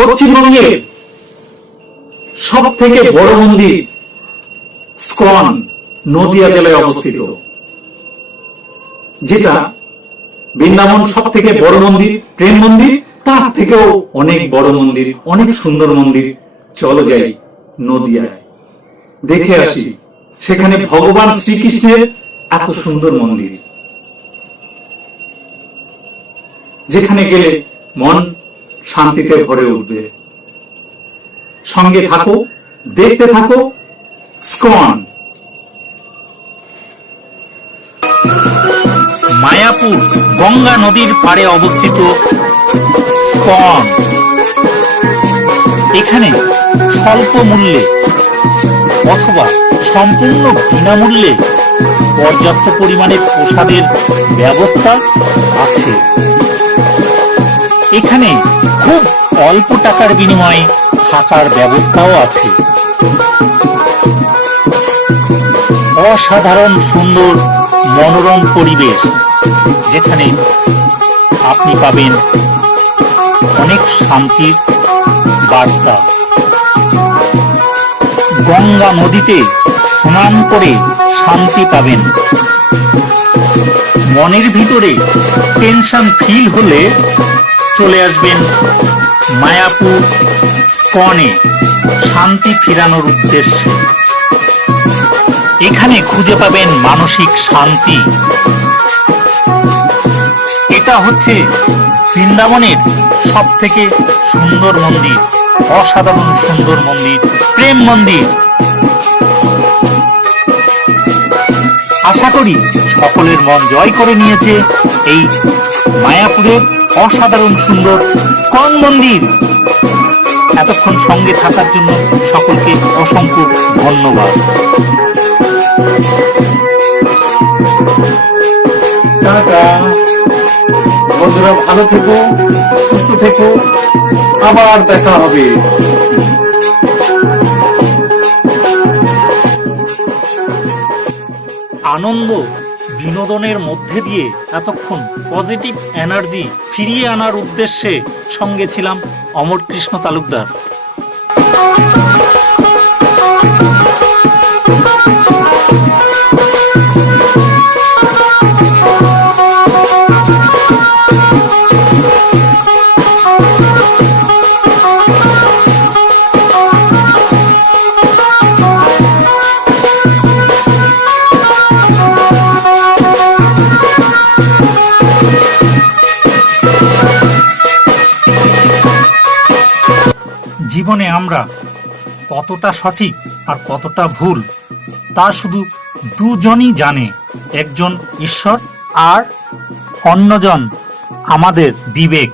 পশ্চিমবঙ্গের সব থেকে বড় মন্দির ইসকন নদিয়া জেলায় অবস্থিত, যেটা বৃন্দাবন সব থেকে বড় মন্দির, প্রেম মন্দির, তার থেকেও অনেক বড় মন্দির, অনেক সুন্দর মন্দির। চলো যাই নদিয়ায়, দেখে আসি সেখানে ভগবান শ্রীকৃষ্ণের এত সুন্দর মন্দির, যেখানে গেলে মন শান্তিতে ভরে উঠবে। সঙ্গে থাকো, দেখতে থাকো ইসকন। মায়াপুর গঙ্গা নদীর পাড়ে অবস্থিত ইসকন। এখানে স্বল্প মূল্যে অথবা সম্পূর্ণ বিনামূল্যে পর্যাপ্ত পরিমাণে প্রসাদের ব্যবস্থা আছে। এখানে খুব অল্প টাকার বিনিময়ে থাকার ব্যবস্থাও আছে। অসাধারণ সুন্দর মনোরম পরিবেশ, যেখানে আপনি পাবেন অনেক শান্তির বার্তা। গঙ্গা নদীতে স্নান করে শান্তি পাবেন। মনের ভিতরে টেনশন ফিল হলে চলে আসবেন মায়াপুর ইসকনে শান্তি ফিরানোর উদ্দেশ্যে। এখানে খুঁজে পাবেন মানসিক শান্তি। এটা হচ্ছে বৃন্দাবনের সব থেকে সুন্দর মন্দির, অসাধারণ সুন্দর মন্দির, প্রেম মন্দির। আশা করি সকলের মন জয় করে নিয়েছে এই মায়াপুরের অসাধারণ সুন্দর ইসকন মন্দির। এতক্ষণ সঙ্গে থাকার জন্য সকলকে অসংখ্য ধন্যবাদ। টাটা বন্ধুরা, ভালো থেকো, সুস্থ থেকো, আবার দেখা হবে। আনন্দ বিনোদনের মধ্যে দিয়ে এতক্ষণ পজিটিভ এনার্জি ফিরিয়ে আনার উদ্দেশ্যে সঙ্গে ছিলাম অমর কৃষ্ণ তালুকদার। জীবনে আমরা কতটা সঠিক আর কতটা ভুল তা শুধু দুজনই জানে, একজন ঈশ্বর আর অন্যজন আমাদের বিবেক।